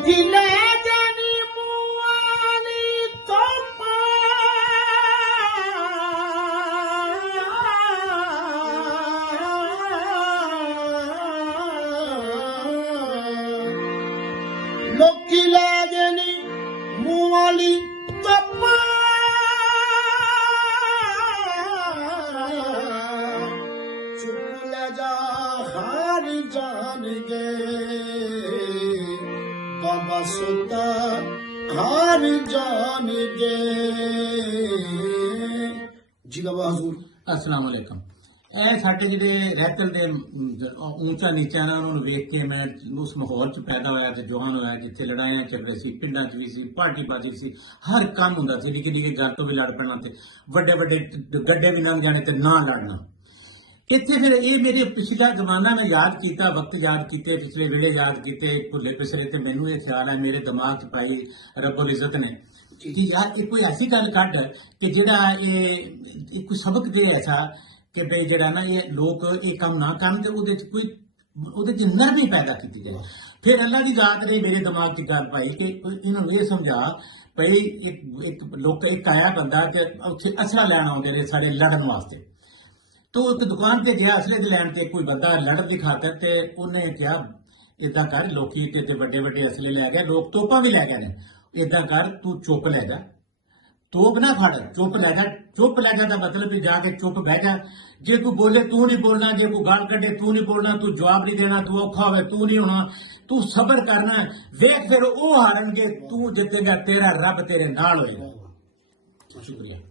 ਲੋਕੀ ਲੈ ਜਾਣੀ ਮੂਆਲੀ ਤੋਪਾ ਲੋਕੀ ਲੈ ਜਾਣੀ ਮੂਆਲੀ ਤੋਪਾ ਚੁੱਪ ਲੈ ਜਾ ਹਾਰ ਜਾਣਗੇ ਬਾਬਾ ਸੁਤਾ ਹਾਰ ਜਾਣਗੇ ਜੀ ਬਾਬਾ ਹਜ਼ੂਰ। अस्सलाम वालेकुम। ਇਹ ਸਾਡੇ ਜਿਹੜੇ ਰਹਿਤਲ ਦੇ ਉੱਚਾ ਨੀਚਾ ਨਾ ਉਹਨਾਂ ਨੂੰ ਵੇਖ ਕੇ ਮੈਂ ਉਸ ਮਾਹੌਲ 'ਚ ਪੈਦਾ ਹੋਇਆ ਤੇ ਜਵਾਨ ਹੋਇਆ ਜਿੱਥੇ ਲੜਾਈਆਂ ਚੱਲ ਰਹੀ ਸੀ, ਪਿੰਡਾਂ 'ਚ ਵੀ ਸੀ, ਪਾਰਟੀ ਬਾਜੀ ਸੀ, ਹਰ ਕੰਮ ਹੁੰਦਾ ਸੀ। ਨਿੱਕੇ ਨਿੱਕੇ ਗੱਲ ਤੋਂ ਵੀ ਲੜ ਪੈਣਾ ਤੇ ਵੱਡੇ ਵੱਡੇ ਗੱਡੇ ਵੀ ਲੰਘ ਜਾਣੇ ਤੇ ਨਾ ਲੜਨਾ। ਇੱਥੇ ਫਿਰ ਇਹ ਮੇਰੇ ਪਿਛਲਾ ਜ਼ਮਾਨਾ ਮੈਂ ਯਾਦ ਕੀਤਾ, ਵਕਤ ਯਾਦ ਕੀਤੇ, ਪਿਛਲੇ ਵੇਲੇ ਯਾਦ ਕੀਤੇ, ਭੁੱਲੇ ਪਿਛਲੇ, ਤੇ ਮੈਨੂੰ ਇਹ ਖਿਆਲ ਹੈ ਮੇਰੇ ਦਿਮਾਗ 'ਚ ਪਾਈ ਰੱਬੁਲ ਇੱਜ਼ਤ ਨੇ ਕਿ ਯਾਰ ਇਹ ਕੋਈ ਐਸੀ ਗੱਲ ਕੱਢ ਕਿ ਜਿਹੜਾ ਇਹ ਕੋਈ ਸਬਕ ਦੇ ਐਸਾ ਕਿ ਬਈ ਜਿਹੜਾ ਨਾ ਇਹ ਲੋਕ ਇਹ ਕੰਮ ਨਾ ਕਰਨ ਤੇ ਉਹਦੇ 'ਚ ਨਰਮੀ ਪੈਦਾ ਕੀਤੀ ਜਾਏ। ਫਿਰ ਅੱਲਾ ਦੀ ਜ਼ਾਤ ਨੇ ਮੇਰੇ ਦਿਮਾਗ 'ਚ ਗੱਲ ਪਾਈ ਕਿ ਇਹਨਾਂ ਨੂੰ ਇਹ ਸਮਝਾ ਭਈ ਇੱਕ ਆਇਆ ਬੰਦਾ ਤੇ ਉੱਥੇ ਅਸਲਾ ਲੈਣ ਆਉਂਦੇ ਨੇ ਸਾਡੇ ਲੜਨ ਵਾਸਤੇ। तो एक दुकान ते गया असले लैन ते कोई बंदा लड़न की खातर ते उन्हें कहा इदा कर लोकी ते बड़े बड़े असले लै गए, लोग तोपा भी लै गए ने, इदा कर तू चुप लै जा, तोप ना फड़, चुप लै जा। चुप लै जा का मतलब भी जाके चुप बह जा। जे कोई बोले तू नहीं बोलना, जे कोई गाल कटे तू नहीं बोलना, तू जवाब नहीं देना, तू औखा होवे तू नहीं होना, तू सबर करना। वेख फिर वो हारनगे, तू जितेगा, तेरा रब तेरे नाल होएगा। शुक्रिया।